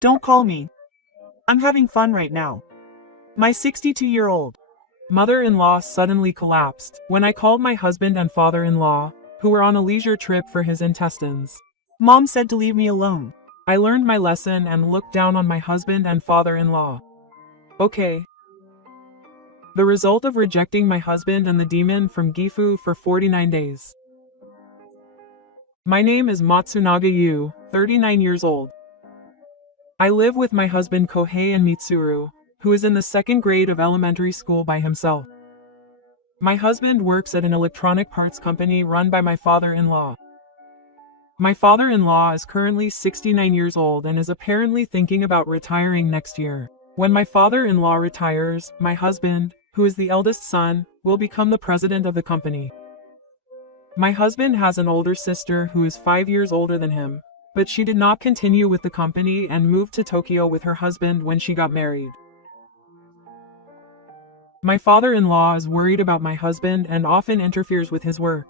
Don't call me. I'm having fun right now. My 62-year-old mother-in-law suddenly collapsed when I called my husband and father-in-law, who were on a leisure trip for his intestines. Mom said to leave me alone. I learned my lesson and looked down on my husband and father-in-law. Okay. The result of rejecting my husband and the demon from Gifu for 49 days. My name is Matsunaga Yu, 39 years old. I live with my husband Kohei and Mitsuru, who is in the second grade of elementary school by himself. My husband works at an electronic parts company run by my father-in-law. My father-in-law is currently 69 years old and is apparently thinking about retiring next year. When my father-in-law retires, my husband, who is the eldest son, will become the president of the company. My husband has an older sister who is 5 years older than him, but she did not continue with the company and moved to Tokyo with her husband when she got married. My father-in-law is worried about my husband and often interferes with his work.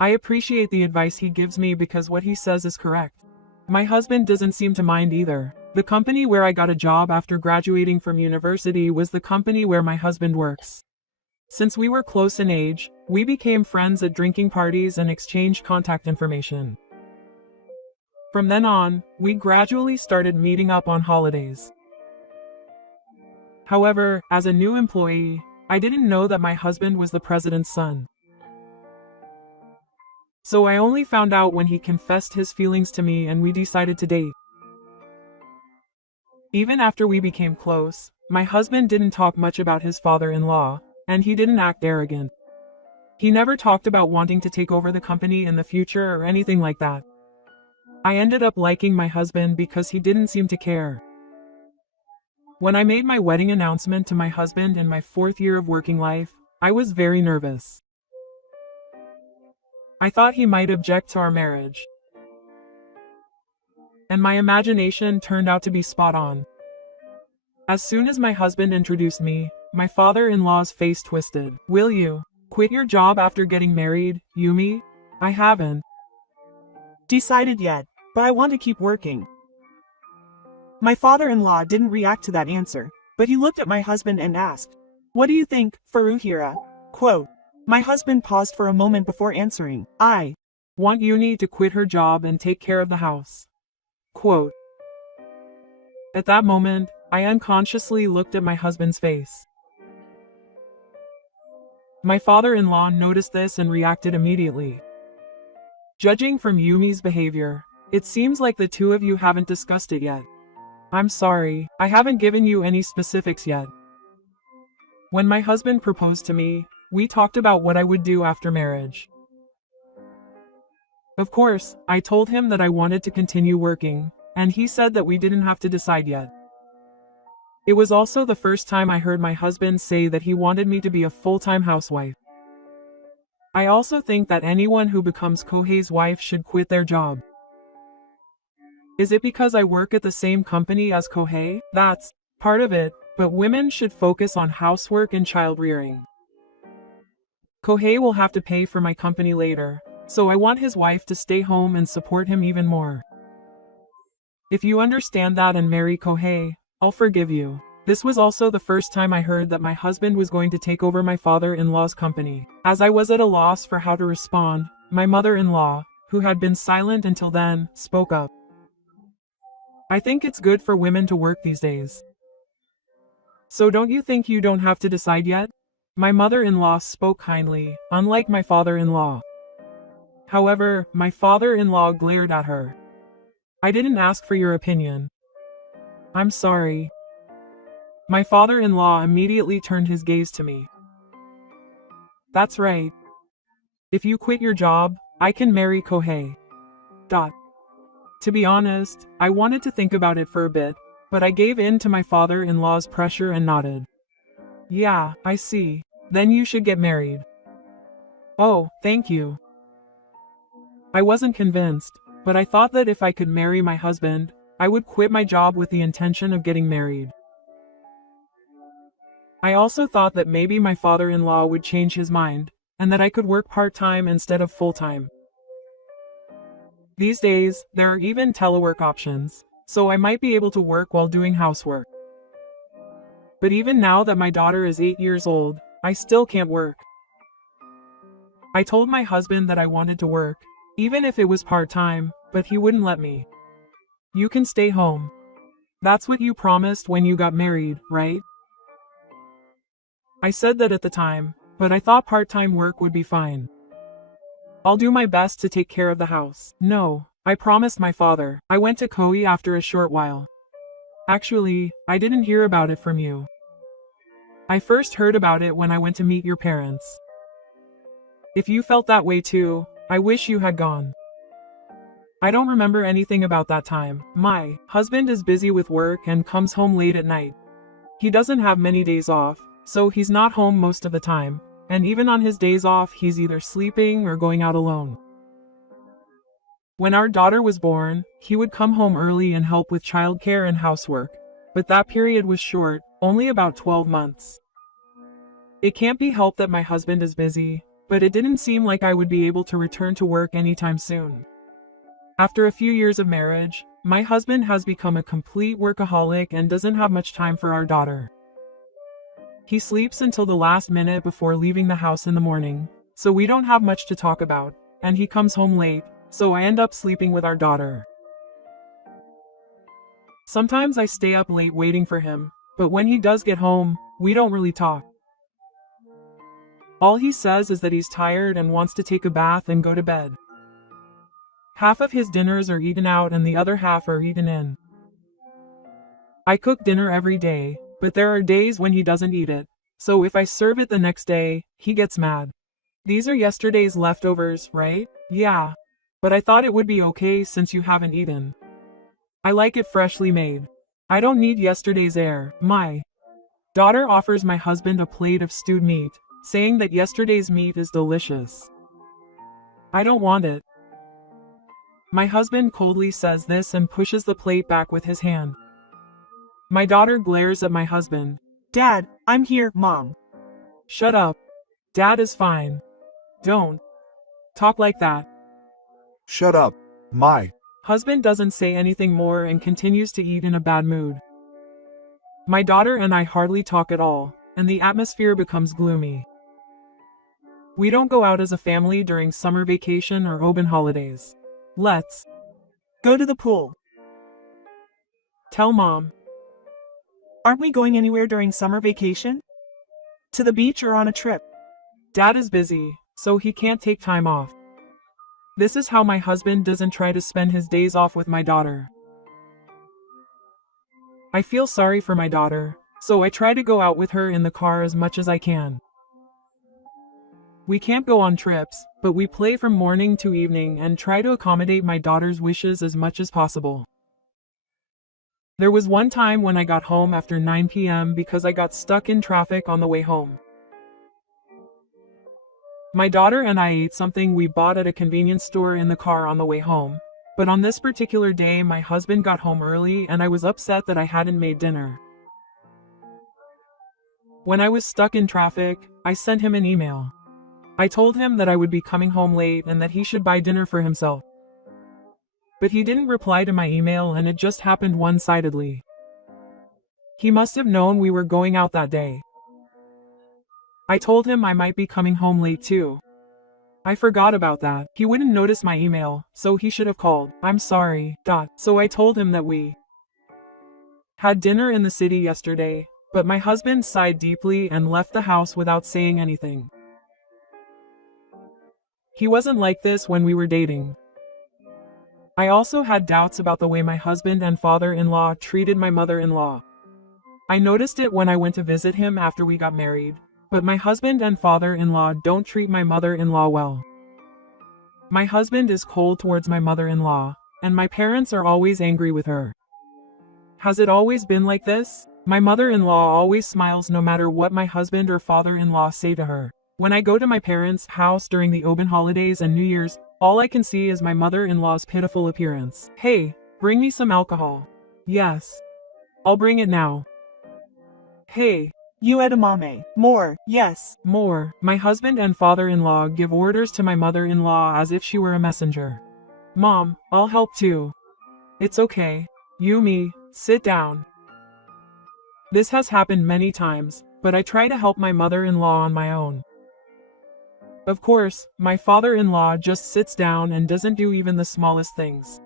I appreciate the advice he gives me because what he says is correct. My husband doesn't seem to mind either. The company where I got a job after graduating from university was the company where my husband works. Since we were close in age, we became friends at drinking parties and exchanged contact information. From then on, we gradually started meeting up on holidays. However, as a new employee, I didn't know that my husband was the president's son. So I only found out when he confessed his feelings to me and we decided to date. Even after we became close, my husband didn't talk much about his father-in-law, and he didn't act arrogant. He never talked about wanting to take over the company in the future or anything like that. I ended up liking my husband because he didn't seem to care. When I made my wedding announcement to my husband in my 4th year of working life, I was very nervous. I thought he might object to our marriage. And my imagination turned out to be spot on. As soon as my husband introduced me, my father-in-law's face twisted. Will you quit your job after getting married, Yumi? I haven't decided yet, but I want to keep working. My father-in-law didn't react to that answer, but he looked at my husband and asked, "What do you think, Furuhira?" Quote. My husband paused for a moment before answering, "I want Yumi to quit her job and take care of the house." Quote. At that moment, I unconsciously looked at my husband's face. My father-in-law noticed this and reacted immediately. Judging from Yumi's behavior, it seems like the two of you haven't discussed it yet. I'm sorry, I haven't given you any specifics yet. When my husband proposed to me, we talked about what I would do after marriage. Of course, I told him that I wanted to continue working, and he said that we didn't have to decide yet. It was also the first time I heard my husband say that he wanted me to be a full-time housewife. I also think that anyone who becomes Kohei's wife should quit their job. Is it because I work at the same company as Kohei? That's part of it, but women should focus on housework and child rearing. Kohei will have to pay for my company later, so I want his wife to stay home and support him even more. If you understand that and marry Kohei, I'll forgive you. This was also the first time I heard that my husband was going to take over my father-in-law's company. As I was at a loss for how to respond, my mother-in-law, who had been silent until then, spoke up. I think it's good for women to work these days. So don't you think you don't have to decide yet? My mother-in-law spoke kindly, unlike my father-in-law. However, my father-in-law glared at her. I didn't ask for your opinion. I'm sorry. My father-in-law immediately turned his gaze to me. That's right. If you quit your job, I can marry Kohei. To be honest, I wanted to think about it for a bit, but I gave in to my father-in-law's pressure and nodded. Yeah, I see. Then you should get married. Oh, thank you. I wasn't convinced, but I thought that if I could marry my husband, I would quit my job with the intention of getting married. I also thought that maybe my father-in-law would change his mind, and that I could work part-time instead of full-time. These days, there are even telework options, so I might be able to work while doing housework. But even now that my daughter is 8 years old, I still can't work. I told my husband that I wanted to work, even if it was part-time, but he wouldn't let me. You can stay home. That's what you promised when you got married, right? I said that at the time, but I thought part-time work would be fine. I'll do my best to take care of the house. No, I promised my father. I went to Koi after a short while. Actually, I didn't hear about it from you. I first heard about it when I went to meet your parents. If you felt that way too, I wish you had gone. I don't remember anything about that time. My husband is busy with work and comes home late at night. He doesn't have many days off, so he's not home most of the time, and even on his days off he's either sleeping or going out alone. When our daughter was born, he would come home early and help with childcare and housework, but that period was short, only about 12 months. It can't be helped that my husband is busy, but it didn't seem like I would be able to return to work anytime soon. After a few years of marriage, my husband has become a complete workaholic and doesn't have much time for our daughter. He sleeps until the last minute before leaving the house in the morning, so we don't have much to talk about, and he comes home late, so I end up sleeping with our daughter. Sometimes I stay up late waiting for him, but when he does get home, we don't really talk. All he says is that he's tired and wants to take a bath and go to bed. Half of his dinners are eaten out and the other half are eaten in. I cook dinner every day, but there are days when he doesn't eat it, so if I serve it the next day, he gets mad. These are yesterday's leftovers, right? Yeah. But I thought it would be okay since you haven't eaten. I like it freshly made. I don't need yesterday's air. My daughter offers my husband a plate of stewed meat, saying that yesterday's meat is delicious. I don't want it. My husband coldly says this and pushes the plate back with his hand. My daughter glares at my husband. Dad, I'm here, Mom. Shut up. Dad is fine. Don't talk like that. Shut up. My husband doesn't say anything more and continues to eat in a bad mood. My daughter and I hardly talk at all, and the atmosphere becomes gloomy. We don't go out as a family during summer vacation or open holidays. Let's go to the pool. Tell Mom. Aren't we going anywhere during summer vacation? To the beach or on a trip? Dad is busy, so he can't take time off. This is how my husband doesn't try to spend his days off with my daughter. I feel sorry for my daughter, so I try to go out with her in the car as much as I can. We can't go on trips, but we play from morning to evening and try to accommodate my daughter's wishes as much as possible. There was one time when I got home after 9 p.m. because I got stuck in traffic on the way home. My daughter and I ate something we bought at a convenience store in the car on the way home, but on this particular day my husband got home early and I was upset that I hadn't made dinner. When I was stuck in traffic, I sent him an email. I told him that I would be coming home late and that he should buy dinner for himself. But he didn't reply to my email and it just happened one-sidedly. He must have known we were going out that day. I told him I might be coming home late too. I forgot about that. He wouldn't notice my email, so he should have called. I'm sorry. So I told him that we had dinner in the city yesterday, but my husband sighed deeply and left the house without saying anything. He wasn't like this when we were dating. I also had doubts about the way my husband and father-in-law treated my mother-in-law. I noticed it when I went to visit him after we got married, but my husband and father-in-law don't treat my mother-in-law well. My husband is cold towards my mother-in-law, and my parents are always angry with her. Has it always been like this? My mother-in-law always smiles no matter what my husband or father-in-law say to her. When I go to my parents' house during the open holidays and New Year's, all I can see is my mother-in-law's pitiful appearance. Hey, bring me some alcohol. Yes. I'll bring it now. Hey. You edamame. More, yes. More. My husband and father-in-law give orders to my mother-in-law as if she were a messenger. Mom, I'll help too. It's okay. Yumi, sit down. This has happened many times, but I try to help my mother-in-law on my own. Of course, my father-in-law just sits down and doesn't do even the smallest things.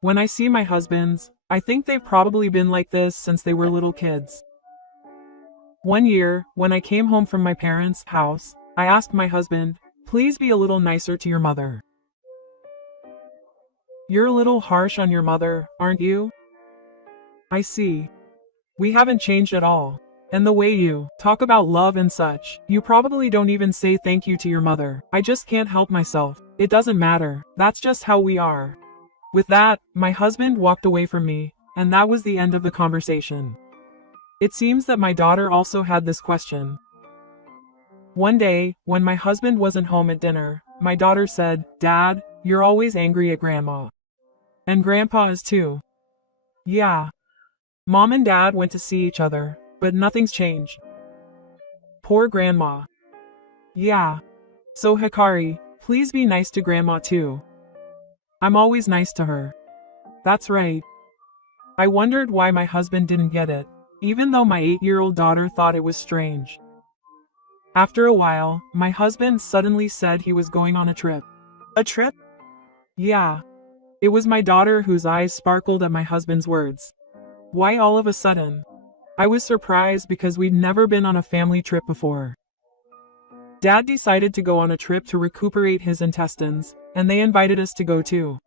When I see my husbands, I think they've probably been like this since they were little kids. One year, when I came home from my parents' house, I asked my husband, please be a little nicer to your mother. You're a little harsh on your mother, aren't you? I see. We haven't changed at all. And the way you talk about love and such, you probably don't even say thank you to your mother. I just can't help myself. It doesn't matter. That's just how we are. With that, my husband walked away from me, and that was the end of the conversation. It seems that my daughter also had this question. One day, when my husband wasn't home at dinner, my daughter said, Dad, you're always angry at Grandma. And Grandpa is too. Yeah. Mom and Dad went to see each other, but nothing's changed. Poor Grandma. Yeah. So Hikari, please be nice to Grandma too. I'm always nice to her. That's right. I wondered why my husband didn't get it, even though my 8-year-old daughter thought it was strange. After a while, my husband suddenly said he was going on a trip. A trip? Yeah. It was my daughter whose eyes sparkled at my husband's words. Why all of a sudden? I was surprised because we'd never been on a family trip before. Dad decided to go on a trip to recuperate his intestines, and they invited us to go too.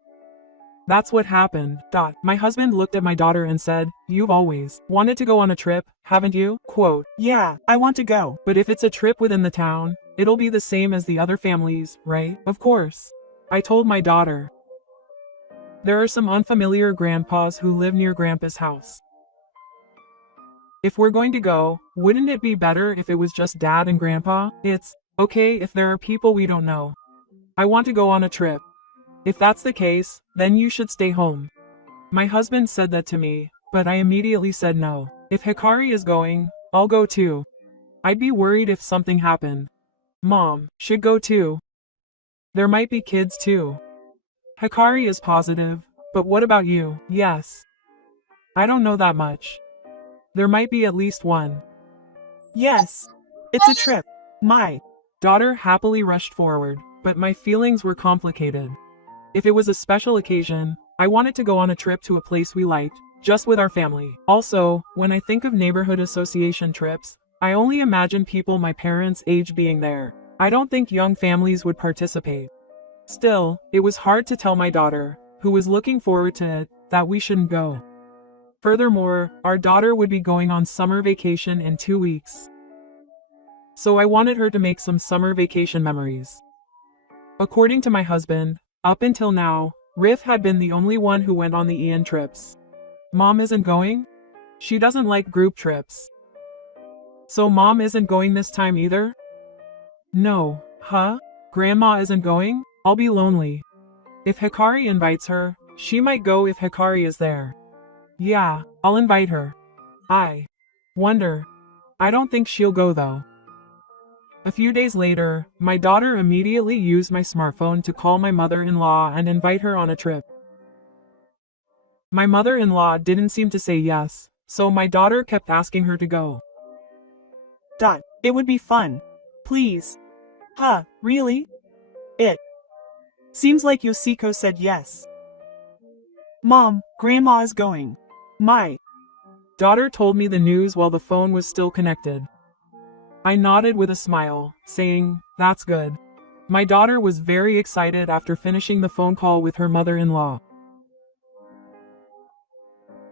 That's what happened. My husband looked at my daughter and said, You've always wanted to go on a trip, haven't you? Quote, Yeah, I want to go. But if it's a trip within the town, it'll be the same as the other families, right? Of course. I told my daughter. There are some unfamiliar grandpas who live near Grandpa's house. If we're going to go, wouldn't it be better if it was just Dad and Grandpa? It's okay if there are people we don't know. I want to go on a trip. If that's the case, then you should stay home. My husband said that to me, but I immediately said no. If Hikari is going, I'll go too. I'd be worried if something happened. Mom should go too. There might be kids too. Hikari is positive, but what about you? Yes. I don't know that much. There might be at least one. Yes. It's a trip. My daughter happily rushed forward, but my feelings were complicated. If it was a special occasion, I wanted to go on a trip to a place we liked, just with our family. Also, when I think of neighborhood association trips, I only imagine people my parents' age being there. I don't think young families would participate. Still, it was hard to tell my daughter, who was looking forward to it, that we shouldn't go. Furthermore, our daughter would be going on summer vacation in 2 weeks. So I wanted her to make some summer vacation memories. According to my husband, up until now, Riff had been the only one who went on the Ian trips. Mom isn't going? She doesn't like group trips. So Mom isn't going this time either? No. Huh? Grandma isn't going? I'll be lonely. If Hikari invites her, she might go if Hikari is there. Yeah, I'll invite her. I wonder. I don't think she'll go though. A few days later, my daughter immediately used my smartphone to call my mother-in-law and invite her on a trip. My mother-in-law didn't seem to say yes, so my daughter kept asking her to go. It would be fun. Please. Huh, really? It seems like Yoshiko said yes. Mom, Grandma is going. My daughter told me the news while the phone was still connected. I nodded with a smile, saying, That's good. My daughter was very excited after finishing the phone call with her mother-in-law.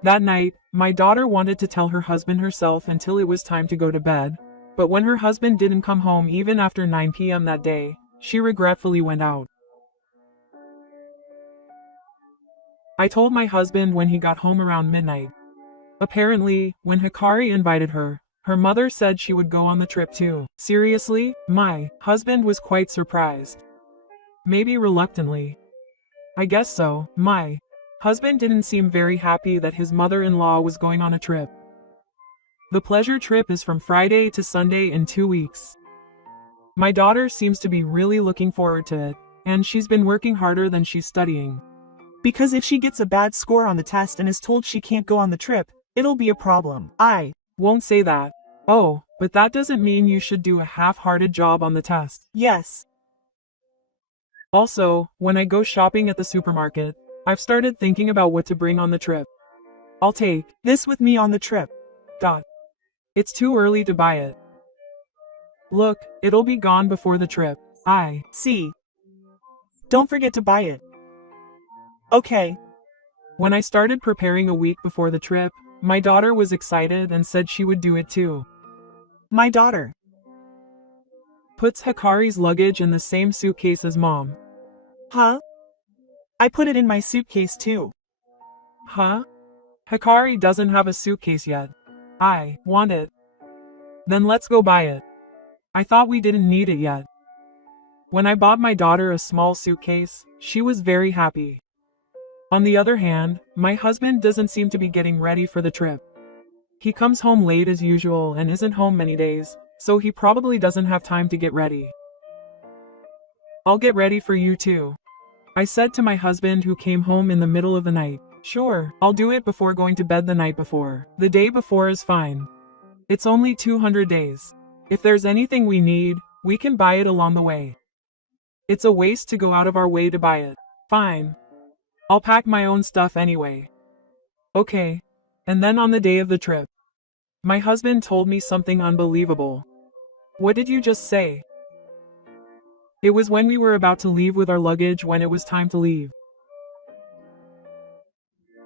That night, my daughter wanted to tell her husband herself until it was time to go to bed, but when her husband didn't come home even after 9 p.m. that day, she regretfully went out. I told my husband when he got home around midnight. Apparently, when Hikari invited her, her mother said she would go on the trip too. Seriously? My husband was quite surprised. Maybe reluctantly. I guess so. My husband didn't seem very happy that his mother-in-law was going on a trip. The pleasure trip is from Friday to Sunday in 2 weeks. My daughter seems to be really looking forward to it, and she's been working harder than she's studying. Because if she gets a bad score on the test and is told she can't go on the trip, it'll be a problem. I Won't say that. Oh, but that doesn't mean you should do a half-hearted job on the test. Yes. Also, when I go shopping at the supermarket, I've started thinking about what to bring on the trip. I'll take This with me on the trip. dot. It's too early to buy it. Look, it'll be gone before the trip. I See. Don't forget to buy it. Okay. When I started preparing a week before the trip, my daughter was excited and said she would do it too. My daughter. Puts Hikari's luggage in the same suitcase as mom. Huh? I put it in my suitcase too. Huh? Hikari doesn't have a suitcase yet. I want it. Then let's go buy it. I thought we didn't need it yet. When I bought my daughter a small suitcase, she was very happy. On the other hand, my husband doesn't seem to be getting ready for the trip. He comes home late as usual and isn't home many days, so he probably doesn't have time to get ready. I'll get ready for you too, I said to my husband, who came home in the middle of the night. Sure, I'll do it before going to bed the night before. The day before is fine. It's only 200 days. If there's anything we need, we can buy it along the way. It's a waste to go out of our way to buy it. Fine. I'll pack my own stuff anyway. Okay. And then on the day of the trip, my husband told me something unbelievable. What did you just say? It was when we were about to leave with our luggage when it was time to leave.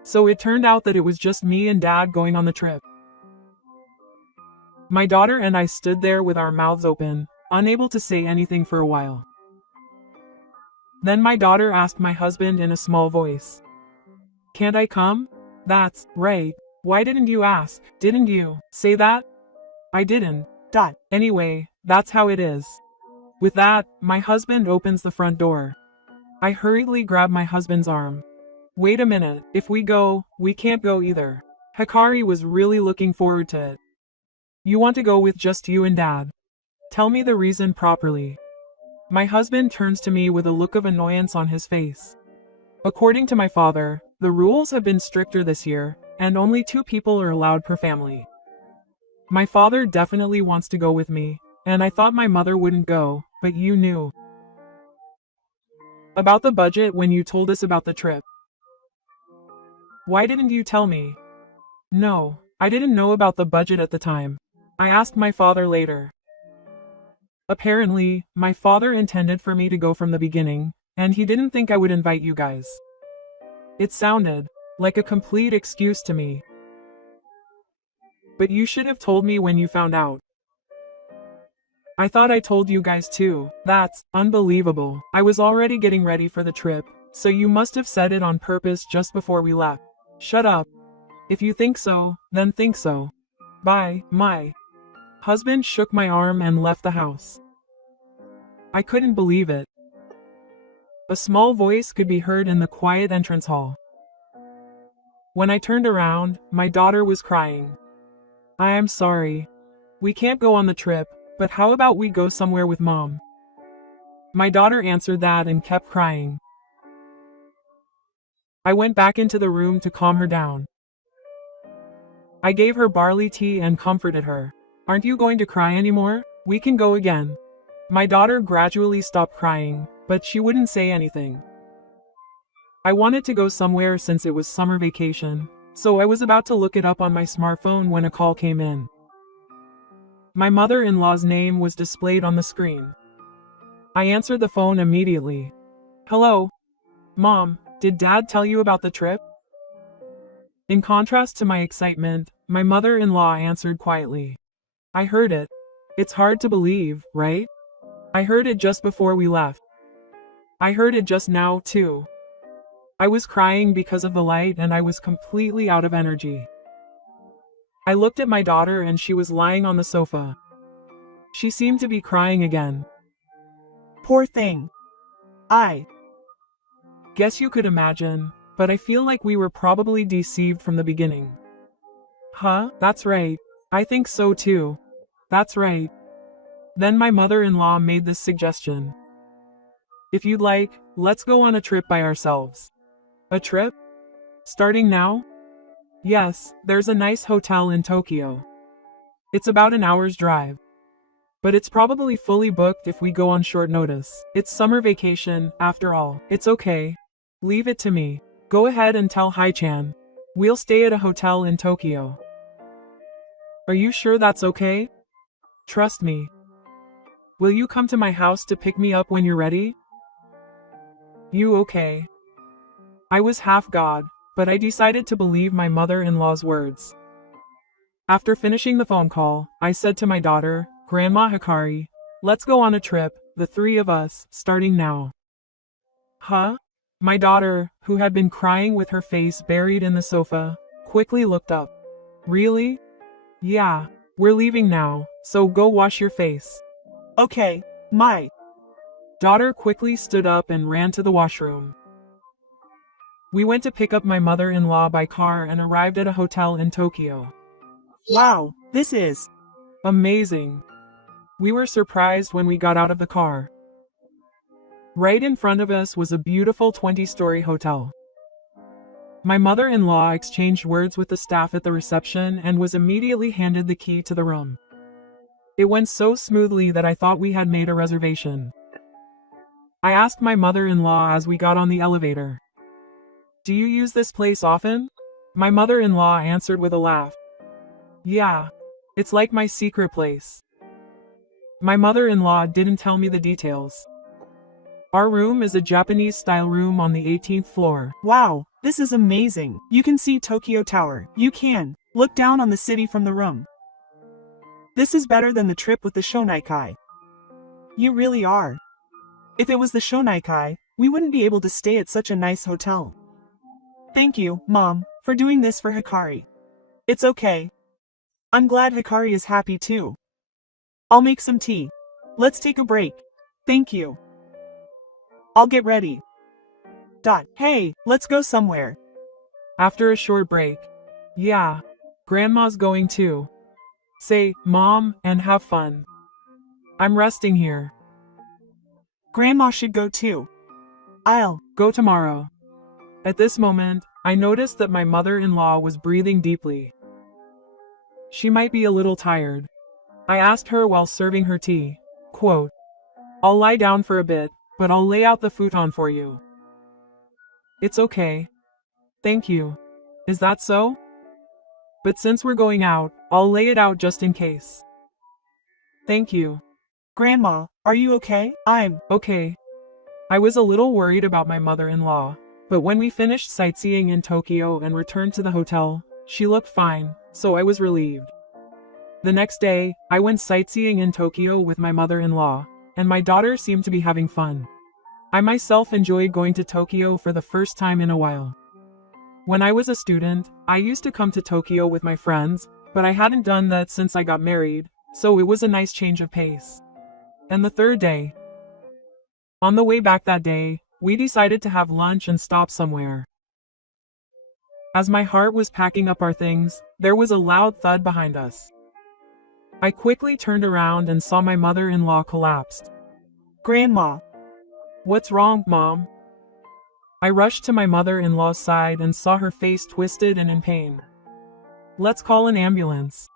So it turned out that it was just me and Dad going on the trip. My daughter and I stood there with our mouths open, unable to say anything for a while. Then my daughter asked my husband in a small voice, "Can't I come?" That's right. Why didn't you ask? Didn't you say that? I didn't. Anyway, that's how it is. With that, my husband opens the front door. I hurriedly grab my husband's arm. Wait a minute, if we go, we can't go either. Hikari was really looking forward to it. You want to go with just you and Dad? Tell me the reason properly. My husband turns to me with a look of annoyance on his face. According to my father, the rules have been stricter this year, and only 2 people are allowed per family. My father definitely wants to go with me, and I thought my mother wouldn't go, but you knew about the budget when you told us about the trip. Why didn't you tell me? No, I didn't know about the budget at the time. I asked my father later. Apparently, my father intended for me to go from the beginning, and he didn't think I would invite you guys. It sounded like a complete excuse to me. But you should have told me when you found out. I thought I told you guys too. That's unbelievable. I was already getting ready for the trip, so you must have said it on purpose just before we left. Shut up. If you think so, then think so. Bye. My husband shook my arm and left the house. I couldn't believe it. A small voice could be heard in the quiet entrance hall. When I turned around, my daughter was crying. I am sorry. We can't go on the trip, but how about we go somewhere with Mom? My daughter answered that and kept crying. I went back into the room to calm her down. I gave her barley tea and comforted her. Aren't you going to cry anymore? We can go again. My daughter gradually stopped crying, but she wouldn't say anything. I wanted to go somewhere since it was summer vacation, so I was about to look it up on my smartphone when a call came in. My mother-in-law's name was displayed on the screen. I answered the phone immediately. Hello? Mom, did Dad tell you about the trip? In contrast to my excitement, my mother-in-law answered quietly. I heard it. It's hard to believe, right? I heard it just before we left. I heard it just now, too. I was crying because of the light and I was completely out of energy. I looked at my daughter and she was lying on the sofa. She seemed to be crying again. Poor thing. I guess you could imagine, but I feel like we were probably deceived from the beginning. Huh? That's right. I think so too. That's right. Then my mother-in-law made this suggestion. If you'd like, let's go on a trip by ourselves. A trip? Starting now? Yes, there's a nice hotel in Tokyo. It's about an hour's drive. But it's probably fully booked if we go on short notice. It's summer vacation, after all. It's okay. Leave it to me. Go ahead and tell Hai-chan. We'll stay at a hotel in Tokyo. Are you sure that's okay? Trust me. Will you come to my house to pick me up when you're ready? You okay? I was half God, but I decided to believe my mother-in-law's words. After finishing the phone call, I said to my daughter, Grandma Hikari, let's go on a trip, the three of us, starting now. Huh? My daughter, who had been crying with her face buried in the sofa, quickly looked up. Really? Yeah, we're leaving now, so go wash your face. Okay, my Daughter quickly stood up and ran to the washroom. We went to pick up my mother-in-law by car and arrived at a hotel in Tokyo. Wow, this is Amazing. We were surprised when we got out of the car. Right in front of us was a beautiful 20-story hotel. My mother-in-law exchanged words with the staff at the reception and was immediately handed the key to the room. It went so smoothly that I thought we had made a reservation. I asked my mother-in-law as we got on the elevator. Do you use this place often? My mother-in-law answered with a laugh. Yeah, it's like my secret place. My mother-in-law didn't tell me the details. Our room is a Japanese-style room on the 18th floor. Wow, this is amazing. You can see Tokyo Tower. You can look down on the city from the room. This is better than the trip with the Shonaikai. You really are. If it was the Shonaikai, we wouldn't be able to stay at such a nice hotel. Thank you, Mom, for doing this for Hikari. It's okay. I'm glad Hikari is happy too. I'll make some tea. Let's take a break. Thank you. I'll get ready. Hey, let's go somewhere. After a short break. Yeah, Grandma's going too. Say, Mom, and have fun. I'm resting here. Grandma should go too. I'll go tomorrow. At this moment, I noticed that my mother-in-law was breathing deeply. She might be a little tired. I asked her while serving her tea. Quote, I'll lie down for a bit, but I'll lay out the futon for you. It's okay. Thank you. Is that so? But since we're going out, I'll lay it out just in case. Thank you. Grandma, are you okay? I'm okay. I was a little worried about my mother-in-law, but when we finished sightseeing in Tokyo and returned to the hotel, she looked fine, so I was relieved. The next day, I went sightseeing in Tokyo with my mother-in-law, and my daughter seemed to be having fun. I myself enjoyed going to Tokyo for the first time in a while. When I was a student, I used to come to Tokyo with my friends, but I hadn't done that since I got married, so it was a nice change of pace. And the third day. On the way back that day, we decided to have lunch and stop somewhere. As my heart was packing up our things, there was a loud thud behind us. I quickly turned around and saw my mother-in-law collapsed. Grandma. What's wrong, Mom? I rushed to my mother-in-law's side and saw her face twisted and in pain. Let's call an ambulance.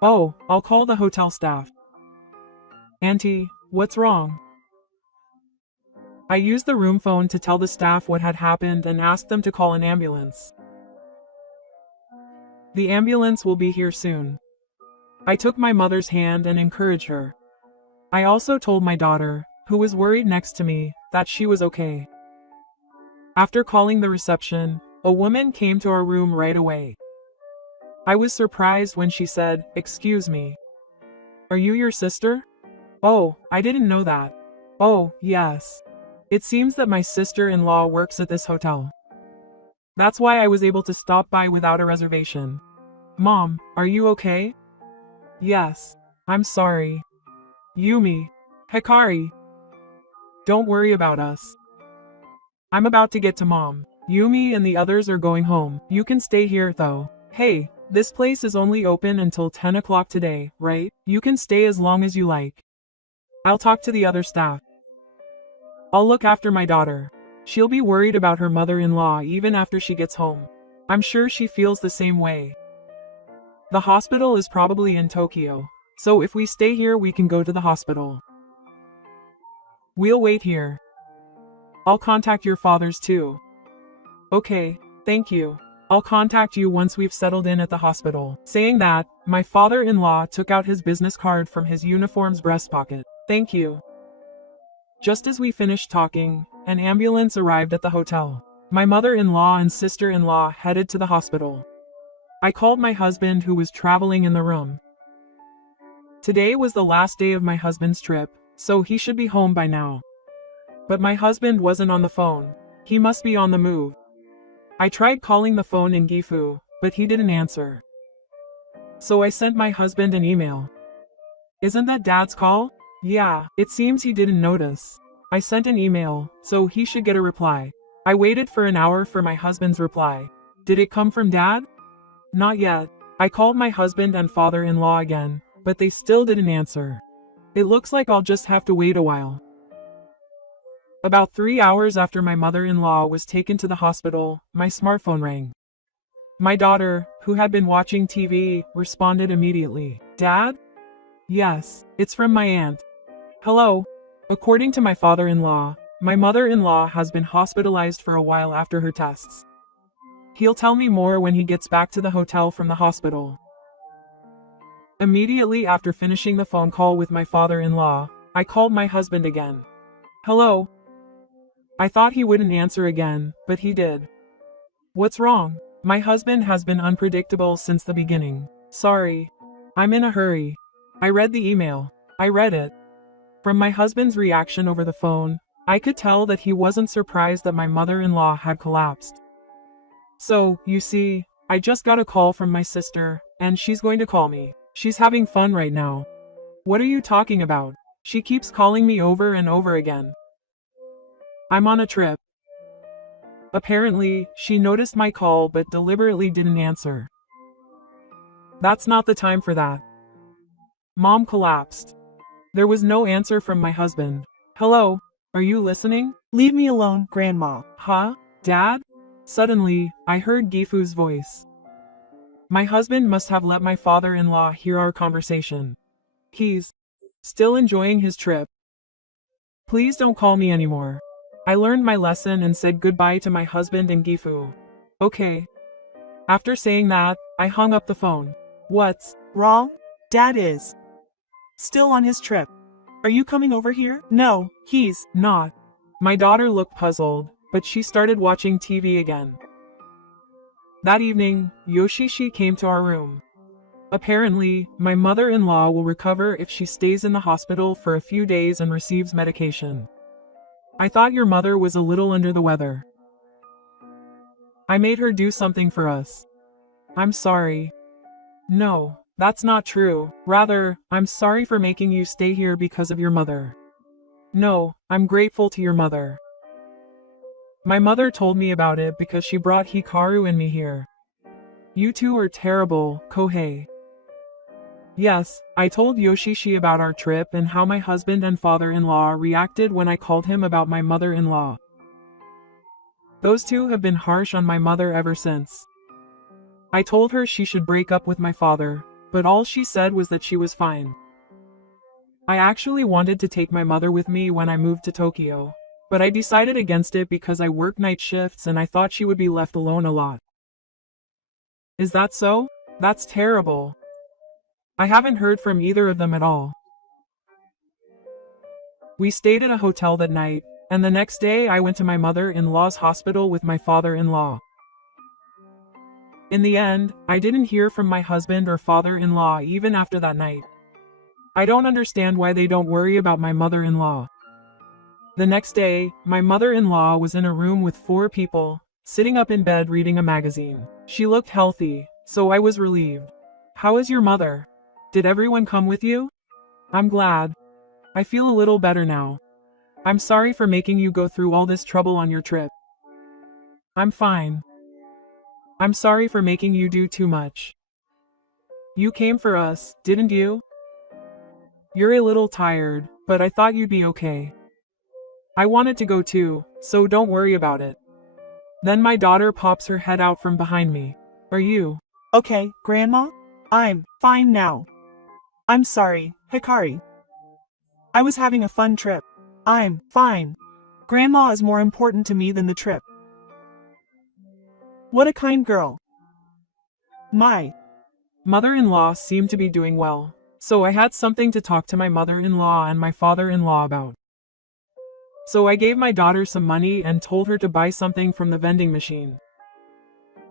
Oh, I'll call the hotel staff. Auntie, what's wrong? I used the room phone to tell the staff what had happened and asked them to call an ambulance. The ambulance will be here soon. I took my mother's hand and encouraged her. I also told my daughter, who was worried next to me, that she was okay. After calling the reception, a woman came to our room right away. I was surprised when she said, "Excuse me. Are you your sister?" Oh, I didn't know that. Oh, yes. It seems that my sister-in-law works at this hotel. That's why I was able to stop by without a reservation. Mom, are you okay? Yes. I'm sorry. Yumi. Hikari. Don't worry about us. I'm about to get to Mom. Yumi and the others are going home. You can stay here though. Hey, this place is only open until 10 o'clock today, right? You can stay as long as you like. I'll talk to the other staff. I'll look after my daughter. She'll be worried about her mother-in-law even after she gets home. I'm sure she feels the same way. The hospital is probably in Tokyo, so if we stay here we can go to the hospital. We'll wait here. I'll contact your fathers too. Okay, thank you. I'll contact you once we've settled in at the hospital. Saying that, my father-in-law took out his business card from his uniform's breast pocket. Thank you. Just as we finished talking, an ambulance arrived at the hotel. My mother-in-law and sister-in-law headed to the hospital. I called my husband who was traveling in the room. Today was the last day of my husband's trip, so he should be home by now. But my husband wasn't on the phone. He must be on the move. I tried calling the phone in Gifu, but he didn't answer. So I sent my husband an email. Isn't that Dad's call? Yeah, it seems he didn't notice. I sent an email, so he should get a reply. I waited for an hour for my husband's reply. Did it come from Dad? Not yet. I called my husband and father-in-law again, but they still didn't answer. It looks like I'll just have to wait a while. About 3 hours after my mother-in-law was taken to the hospital, my smartphone rang. My daughter, who had been watching TV, responded immediately. Dad? Yes, it's from my aunt. Hello. According to my father-in-law, my mother-in-law has been hospitalized for a while after her tests. He'll tell me more when he gets back to the hotel from the hospital. Immediately after finishing the phone call with my father-in-law, I called my husband again. Hello. I thought he wouldn't answer again, but he did. What's wrong? My husband has been unpredictable since the beginning. Sorry. I'm in a hurry. I read the email. I read it. From my husband's reaction over the phone, I could tell that he wasn't surprised that my mother-in-law had collapsed. So, you see, I just got a call from my sister, and she's going to call me. She's having fun right now. What are you talking about? She keeps calling me over and over again. I'm on a trip. Apparently, she noticed my call but deliberately didn't answer. That's not the time for that. Mom collapsed. There was no answer from my husband. Hello, are you listening? Leave me alone, Grandma. Huh? Dad? Suddenly, I heard Gifu's voice. My husband must have let my father-in-law hear our conversation. He's still enjoying his trip. Please don't call me anymore. I learned my lesson and said goodbye to my husband and Gifu. Okay. After saying that, I hung up the phone. What's wrong? Dad is still on his trip. Are you coming over here? No, he's not. My daughter looked puzzled, but she started watching TV again. That evening, Yoshishi came to our room. Apparently, my mother-in-law will recover if she stays in the hospital for a few days and receives medication. I thought your mother was a little under the weather. I made her do something for us. I'm sorry. No, that's not true. Rather, I'm sorry for making you stay here because of your mother. No, I'm grateful to your mother. My mother told me about it because she brought Hikaru and me here. You two are terrible, Kohei. Yes, I told Yoshishi about our trip and how my husband and father-in-law reacted when I called him about my mother-in-law. Those two have been harsh on my mother ever since. I told her she should break up with my father, but all she said was that she was fine. I actually wanted to take my mother with me when I moved to Tokyo, but I decided against it because I work night shifts and I thought she would be left alone a lot. Is that so? That's terrible. I haven't heard from either of them at all. We stayed at a hotel that night, and the next day I went to my mother-in-law's hospital with my father-in-law. In the end, I didn't hear from my husband or father-in-law even after that night. I don't understand why they don't worry about my mother-in-law. The next day, my mother-in-law was in a room with 4 people, sitting up in bed reading a magazine. She looked healthy, so I was relieved. How is your mother? Did everyone come with you? I'm glad. I feel a little better now. I'm sorry for making you go through all this trouble on your trip. I'm fine. I'm sorry for making you do too much. You came for us, didn't you? You're a little tired, but I thought you'd be okay. I wanted to go too, so don't worry about it. Then my daughter pops her head out from behind me. Are you? Okay, Grandma? I'm fine now. I'm sorry, Hikari. I was having a fun trip. I'm fine. Grandma is more important to me than the trip. What a kind girl. My mother-in-law seemed to be doing well, so I had something to talk to my mother-in-law and my father-in-law about. So I gave my daughter some money and told her to buy something from the vending machine.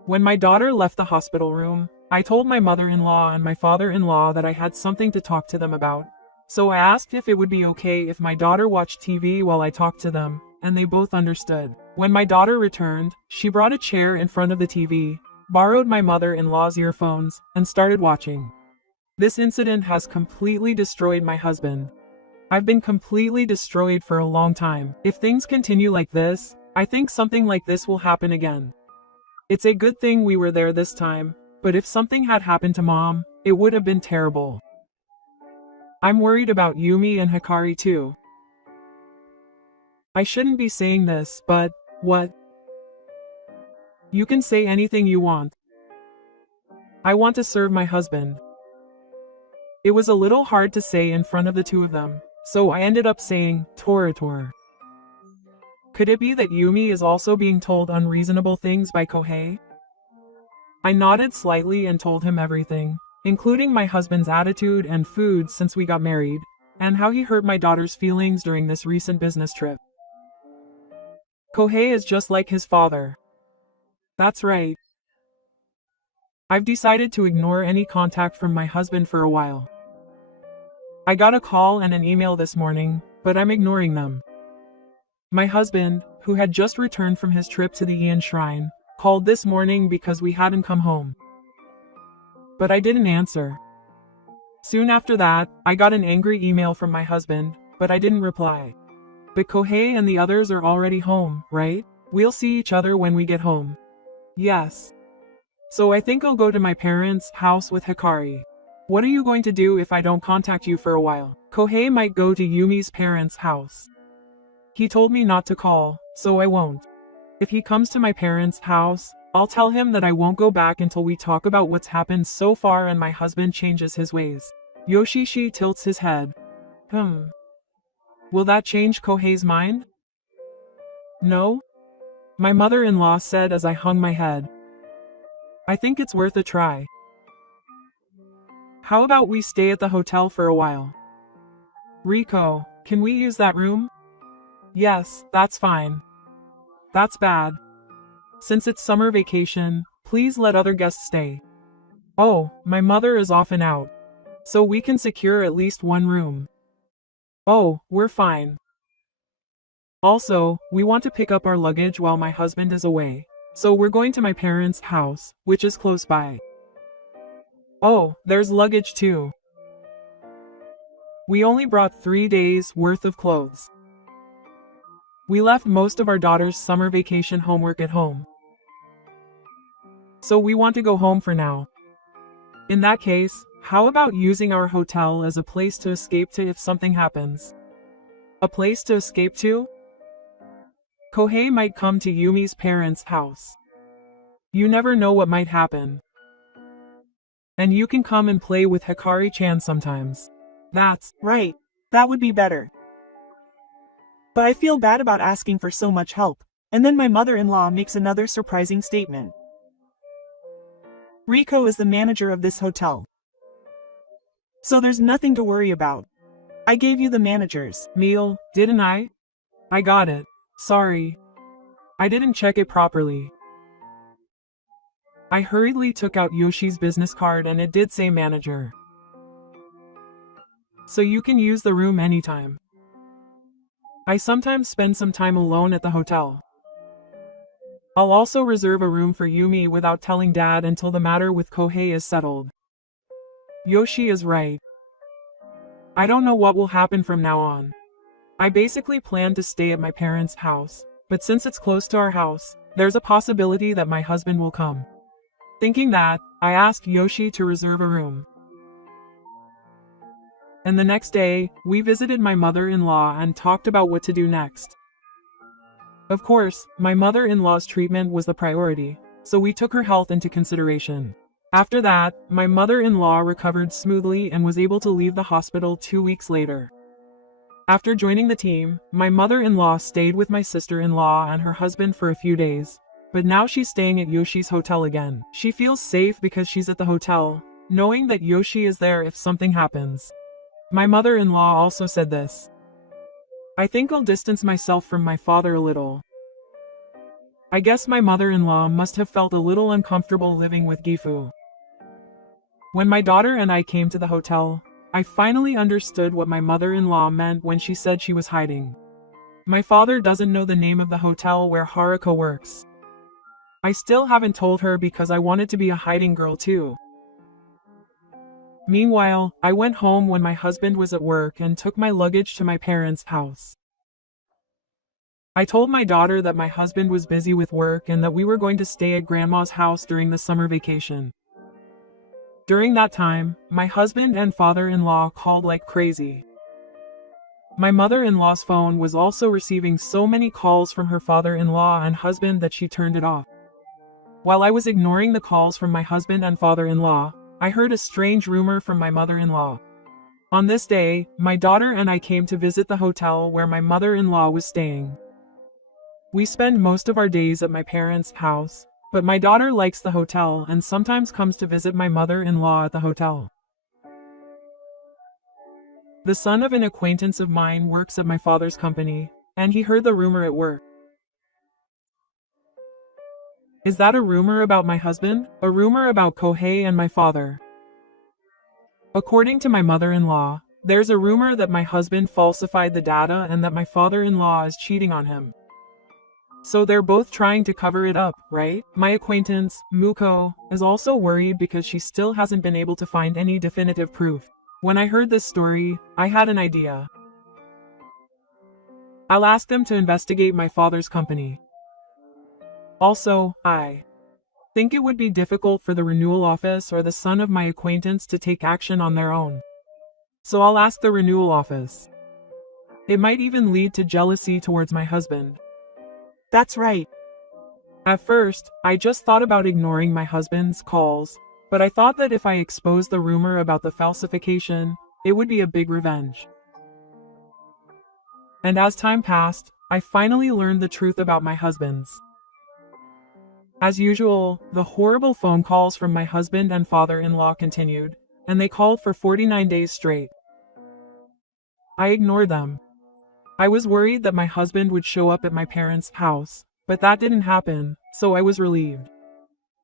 When my daughter left the hospital room, I told my mother-in-law and my father-in-law that I had something to talk to them about. So I asked if it would be okay if my daughter watched TV while I talked to them, and they both understood. When my daughter returned, she brought a chair in front of the TV, borrowed my mother-in-law's earphones, and started watching. This incident has completely destroyed my husband. I've been completely destroyed for a long time. If things continue like this, I think something like this will happen again. It's a good thing we were there this time, but if something had happened to Mom, it would have been terrible. I'm worried about Yumi and Hikari too. I shouldn't be saying this, but what? You can say anything you want. I want to serve my husband. It was a little hard to say in front of the two of them, so I ended up saying Torator. Could it be that Yumi is also being told unreasonable things by Kohei? I nodded slightly and told him everything, including my husband's attitude and food since we got married, and how he hurt my daughter's feelings during this recent business trip. Kohei is just like his father. That's right. I've decided to ignore any contact from my husband for a while. I got a call and an email this morning, but I'm ignoring them. My husband, who had just returned from his trip to the Ian Shrine, called this morning because we hadn't come home. But I didn't answer. Soon after that, I got an angry email from my husband, but I didn't reply. But Kohei and the others are already home, right? We'll see each other when we get home. Yes. So I think I'll go to my parents' house with Hikari. What are you going to do if I don't contact you for a while? Kohei might go to Yumi's parents' house. He told me not to call, so I won't. If he comes to my parents' house, I'll tell him that I won't go back until we talk about what's happened so far and my husband changes his ways. Yoshishi tilts his head. Will that change Kohei's mind? No? My mother-in-law said as I hung my head. I think it's worth a try. How about we stay at the hotel for a while? Riko, can we use that room? Yes, that's fine. That's bad. Since it's summer vacation, please let other guests stay. Oh, my mother is often out. So we can secure at least one room. Oh, we're fine. Also, we want to pick up our luggage while my husband is away. So we're going to my parents' house, which is close by. Oh, there's luggage too. We only brought 3 days' worth of clothes. We left most of our daughter's summer vacation homework at home. So we want to go home for now. In that case, how about using our hotel as a place to escape to if something happens? A place to escape to? Kohei might come to Yumi's parents' house. You never know what might happen. And you can come and play with Hikari-chan sometimes. That's right. That would be better. But I feel bad about asking for so much help. And then my mother-in-law makes another surprising statement. Riko is the manager of this hotel. So there's nothing to worry about. I gave you the manager's meal, didn't I? I got it. Sorry. I didn't check it properly. I hurriedly took out Yoshi's business card and it did say manager. So you can use the room anytime. I sometimes spend some time alone at the hotel. I'll also reserve a room for Yumi without telling Dad until the matter with Kohei is settled. Yoshi is right. I don't know what will happen from now on. I basically plan to stay at my parents' house, but since it's close to our house, there's a possibility that my husband will come. Thinking that, I asked Yoshi to reserve a room. And the next day, we visited my mother-in-law and talked about what to do next. Of course, my mother-in-law's treatment was the priority, so we took her health into consideration. After that, my mother-in-law recovered smoothly and was able to leave the hospital 2 weeks later. After joining the team, my mother-in-law stayed with my sister-in-law and her husband for a few days, but now she's staying at Yoshi's hotel again. She feels safe because she's at the hotel, knowing that Yoshi is there if something happens. My mother-in-law also said this. I think I'll distance myself from my father a little. I guess my mother-in-law must have felt a little uncomfortable living with Gifu. When my daughter and I came to the hotel, I finally understood what my mother-in-law meant when she said she was hiding. My father doesn't know the name of the hotel where Haruko works. I still haven't told her because I wanted to be a hiding girl too. Meanwhile, I went home when my husband was at work and took my luggage to my parents' house. I told my daughter that my husband was busy with work and that we were going to stay at grandma's house during the summer vacation. During that time, my husband and father-in-law called like crazy. My mother-in-law's phone was also receiving so many calls from her father-in-law and husband that she turned it off. While I was ignoring the calls from my husband and father-in-law, I heard a strange rumor from my mother-in-law. On this day, my daughter and I came to visit the hotel where my mother-in-law was staying. We spend most of our days at my parents' house, but my daughter likes the hotel and sometimes comes to visit my mother-in-law at the hotel. The son of an acquaintance of mine works at my father's company, and he heard the rumor at work. Is that a rumor about my husband? A rumor about Kohei and my father? According to my mother-in-law, there's a rumor that my husband falsified the data and that my father-in-law is cheating on him. So they're both trying to cover it up, right? My acquaintance, Muko, is also worried because she still hasn't been able to find any definitive proof. When I heard this story, I had an idea. I'll ask them to investigate my father's company. Also, I think it would be difficult for the renewal office or the son of my acquaintance to take action on their own. So I'll ask the renewal office. It might even lead to jealousy towards my husband. That's right. At first, I just thought about ignoring my husband's calls, but I thought that if I exposed the rumor about the falsification, it would be a big revenge. And as time passed, I finally learned the truth about my husband's. As usual, the horrible phone calls from my husband and father-in-law continued, and they called for 49 days straight. I ignored them. I was worried that my husband would show up at my parents' house, but that didn't happen, so I was relieved.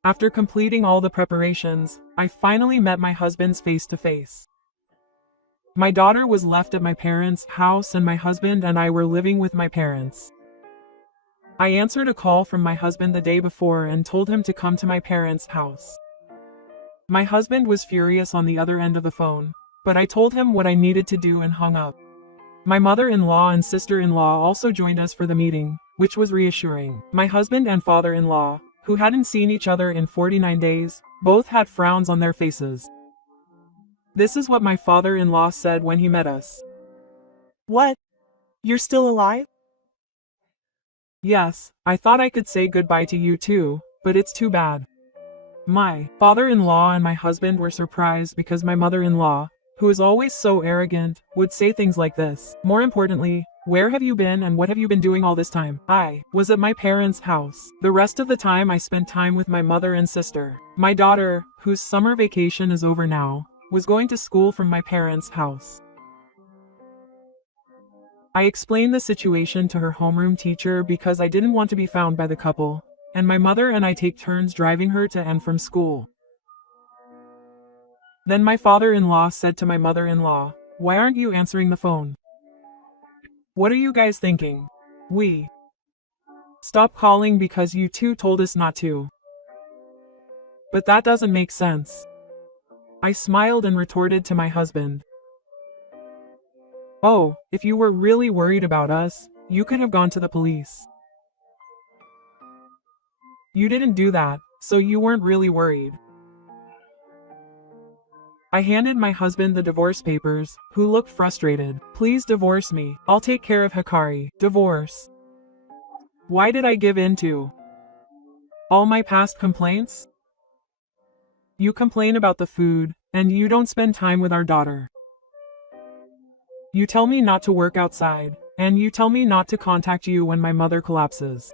After completing all the preparations, I finally met my husband's face-to-face. My daughter was left at my parents' house and my husband and I were living with my parents. I answered a call from my husband the day before and told him to come to my parents' house. My husband was furious on the other end of the phone, but I told him what I needed to do and hung up. My mother-in-law and sister-in-law also joined us for the meeting, which was reassuring. My husband and father-in-law, who hadn't seen each other in 49 days, both had frowns on their faces. This is what my father-in-law said when he met us. What? You're still alive? Yes, I thought I could say goodbye to you too, but it's too bad. My father-in-law and my husband were surprised because my mother-in-law, who is always so arrogant, would say things like this. More importantly, where have you been and what have you been doing all this time? I was at my parents' house. The rest of the time I spent time with my mother and sister. My daughter, whose summer vacation is over now, was going to school from my parents' house. I explained the situation to her homeroom teacher because I didn't want to be found by the couple, and my mother and I take turns driving her to and from school. Then my father-in-law said to my mother-in-law, "Why aren't you answering the phone? What are you guys thinking? We stopped calling because you two told us not to. But that doesn't make sense." I smiled and retorted to my husband. "Oh, if you were really worried about us, you could have gone to the police. You didn't do that, so you weren't really worried." I handed my husband the divorce papers, who looked frustrated. "Please divorce me. I'll take care of Hikari." Divorce. Why did I give in to all my past complaints? You complain about the food, and you don't spend time with our daughter. You tell me not to work outside, and you tell me not to contact you when my mother collapses.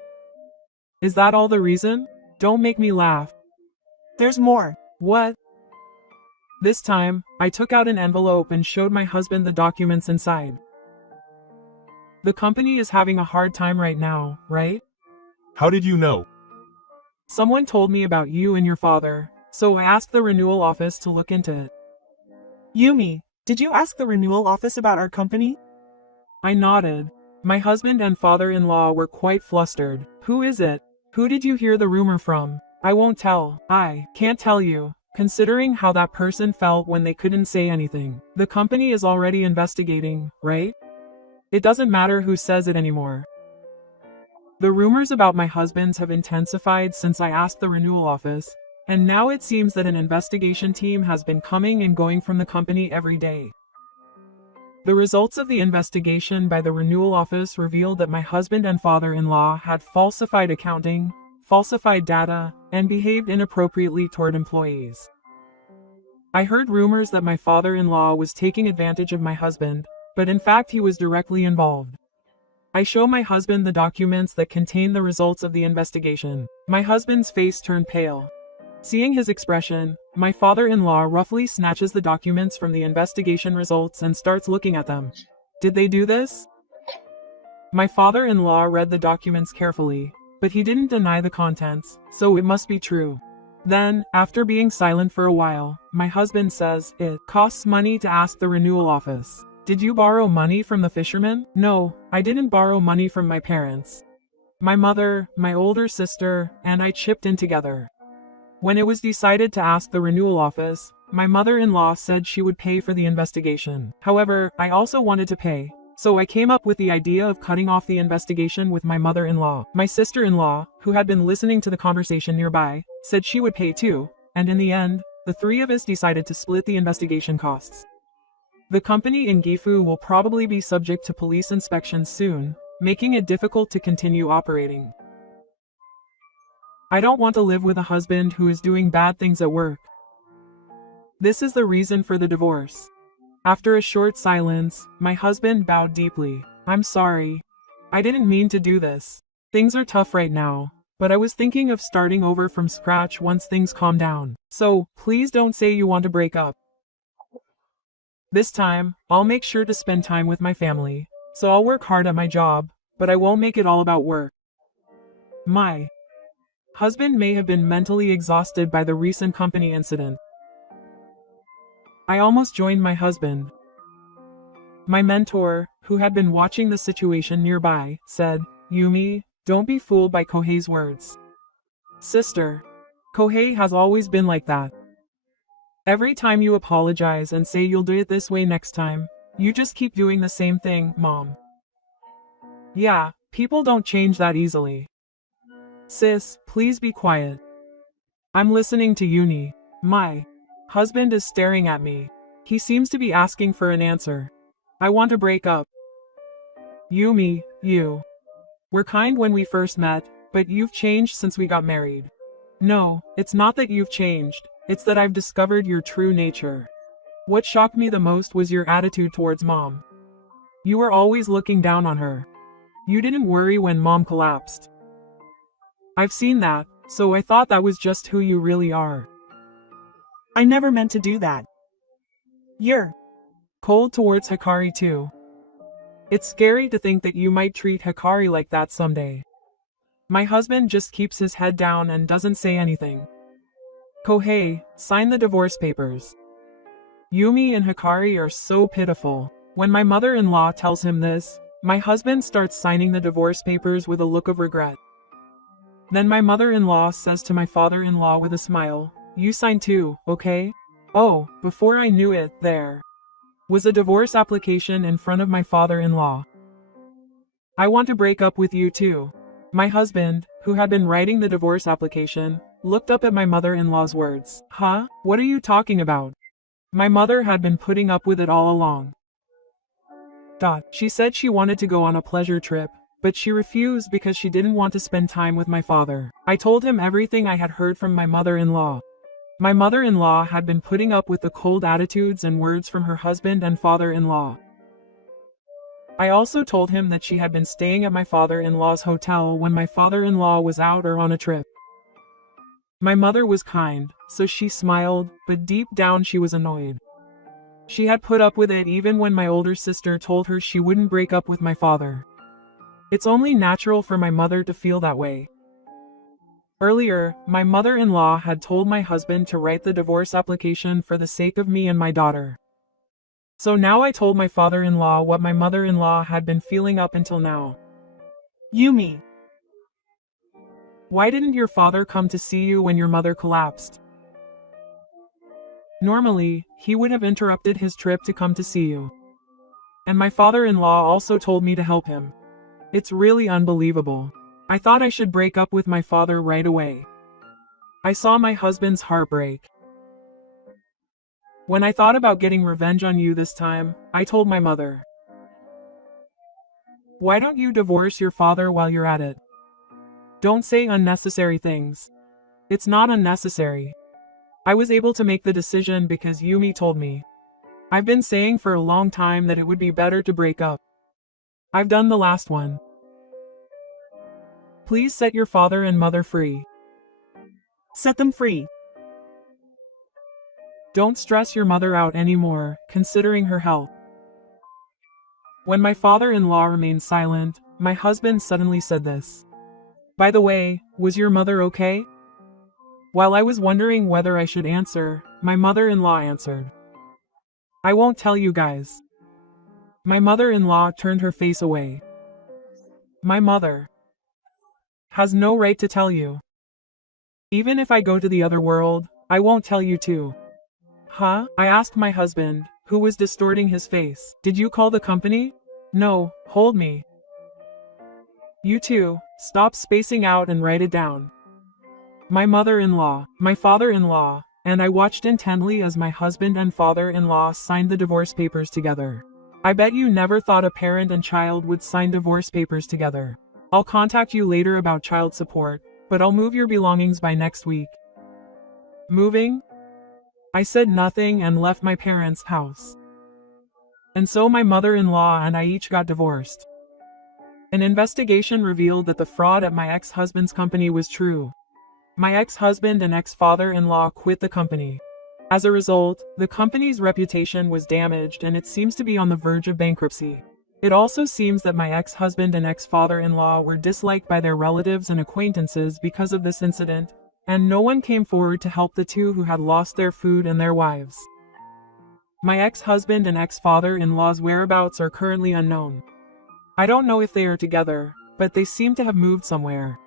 Is that all the reason? Don't make me laugh. There's more. What? This time, I took out an envelope and showed my husband the documents inside. The company is having a hard time right now, right? How did you know? Someone told me about you and your father, so I asked the renewal office to look into it. Yumi, did you ask the renewal office about our company? I nodded. My husband and father-in-law were quite flustered. Who is it? Who did you hear the rumor from? I won't tell. I can't tell you, considering how that person felt when they couldn't say anything. The company is already investigating, right? It doesn't matter who says it anymore. The rumors about my husband's have intensified since I asked the renewal office, and now it seems that an investigation team has been coming and going from the company every day. The results of the investigation by the renewal office revealed that my husband and father-in-law had falsified accounting, falsified data, and behaved inappropriately toward employees. I heard rumors that my father-in-law was taking advantage of my husband, but in fact he was directly involved. I show my husband the documents that contain the results of the investigation. My husband's face turned pale. Seeing his expression, my father-in-law roughly snatches the documents from the investigation results and starts looking at them. Did they do this? My father-in-law read the documents carefully, but he didn't deny the contents, so it must be true. Then, after being silent for a while, my husband says, "It costs money to ask the renewal office. Did you borrow money from the fisherman?" No, I didn't borrow money from my parents. My mother, my older sister, and I chipped in together. When it was decided to ask the renewal office, my mother-in-law said she would pay for the investigation. However, I also wanted to pay, so I came up with the idea of cutting off the investigation with my mother-in-law. My sister-in-law, who had been listening to the conversation nearby, said she would pay too, and in the end, the three of us decided to split the investigation costs. The company in Gifu will probably be subject to police inspection soon, making it difficult to continue operating. I don't want to live with a husband who is doing bad things at work. This is the reason for the divorce. After a short silence, my husband bowed deeply. I'm sorry. I didn't mean to do this. Things are tough right now, but I was thinking of starting over from scratch once things calm down. So, please don't say you want to break up. This time, I'll make sure to spend time with my family, so I'll work hard at my job, but I won't make it all about work. My husband may have been mentally exhausted by the recent company incident. I almost joined my husband. My mentor, who had been watching the situation nearby, said, "Yumi, don't be fooled by Kohei's words. Sister, Kohei has always been like that. Every time you apologize and say you'll do it this way next time, you just keep doing the same thing, Mom. Yeah, people don't change that easily. Sis, please be quiet. I'm listening to Yumi." My husband is staring at me. He seems to be asking for an answer. I want to break up. Yumi, you were kind when we first met, but you've changed since we got married. No, it's not that you've changed, it's that I've discovered your true nature. What shocked me the most was your attitude towards Mom. You were always looking down on her. You didn't worry when Mom collapsed. I've seen that, so I thought that was just who you really are. I never meant to do that. You're cold towards Hikari too. It's scary to think that you might treat Hikari like that someday. My husband just keeps his head down and doesn't say anything. Kohei, sign the divorce papers. Yumi and Hikari are so pitiful. When my mother-in-law tells him this, my husband starts signing the divorce papers with a look of regret. Then my mother-in-law says to my father-in-law with a smile, "You sign too, okay?" Oh, before I knew it, there was a divorce application in front of my father-in-law. "I want to break up with you too." My husband, who had been writing the divorce application, looked up at my mother-in-law's words. Huh? What are you talking about? My mother had been putting up with it all along. She said she wanted to go on a pleasure trip, but she refused because she didn't want to spend time with my father. I told him everything I had heard from my mother-in-law. My mother-in-law had been putting up with the cold attitudes and words from her husband and father-in-law. I also told him that she had been staying at my father-in-law's hotel when my father-in-law was out or on a trip. My mother was kind, so she smiled, but deep down she was annoyed. She had put up with it even when my older sister told her she wouldn't break up with my father. It's only natural for my mother to feel that way. Earlier, my mother-in-law had told my husband to write the divorce application for the sake of me and my daughter. So now I told my father-in-law what my mother-in-law had been feeling up until now. Yumi. Why didn't your father come to see you when your mother collapsed? Normally, he would have interrupted his trip to come to see you. And my father-in-law also told me to help him. It's really unbelievable. I thought I should break up with my father right away. I saw my husband's heart break. When I thought about getting revenge on you this time, I told my mother, "Why don't you divorce your father while you're at it? Don't say unnecessary things. It's not unnecessary." I was able to make the decision because Yumi told me. I've been saying for a long time that it would be better to break up. I've done the last one. Please set your father and mother free. Set them free. Don't stress your mother out anymore, considering her health. When my father-in-law remained silent, my husband suddenly said this. By the way, was your mother okay? While I was wondering whether I should answer, my mother-in-law answered. I won't tell you guys. My mother-in-law turned her face away. My mother has no right to tell you. Even if I go to the other world, I won't tell you too. Huh? I asked my husband, who was distorting his face. Did you call the company? No, hold me. You two, stop spacing out and write it down. My mother-in-law, my father-in-law, and I watched intently as my husband and father-in-law signed the divorce papers together. I bet you never thought a parent and child would sign divorce papers together. I'll contact you later about child support, but I'll move your belongings by next week. Moving? I said nothing and left my parents' house. And so my mother-in-law and I each got divorced. An investigation revealed that the fraud at my ex-husband's company was true. My ex-husband and ex-father-in-law quit the company. As a result, the company's reputation was damaged and it seems to be on the verge of bankruptcy. It also seems that my ex-husband and ex-father-in-law were disliked by their relatives and acquaintances because of this incident, and no one came forward to help the two who had lost their food and their wives. My ex-husband and ex-father-in-law's whereabouts are currently unknown. I don't know if they are together, but they seem to have moved somewhere.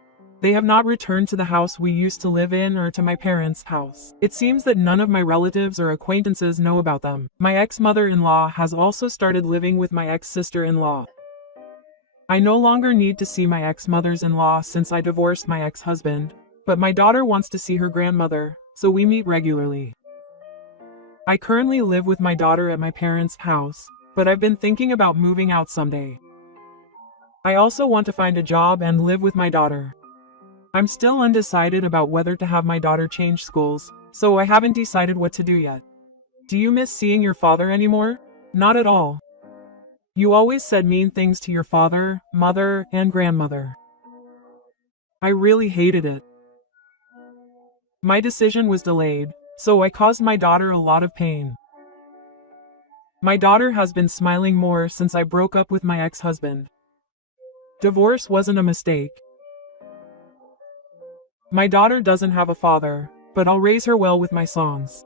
They have not returned to the house we used to live in or to my parents' house. It seems that none of my relatives or acquaintances know about them. My ex-mother-in-law has also started living with my ex-sister-in-law. I no longer need to see my ex-mothers-in-law since I divorced my ex-husband, but my daughter wants to see her grandmother, so we meet regularly. I currently live with my daughter at my parents' house, but I've been thinking about moving out someday. I also want to find a job and live with my daughter. I'm still undecided about whether to have my daughter change schools, so I haven't decided what to do yet. Do you miss seeing your father anymore? Not at all. You always said mean things to your father, mother, and grandmother. I really hated it. My decision was delayed, so I caused my daughter a lot of pain. My daughter has been smiling more since I broke up with my ex-husband. Divorce wasn't a mistake. My daughter doesn't have a father, but I'll raise her well with my songs.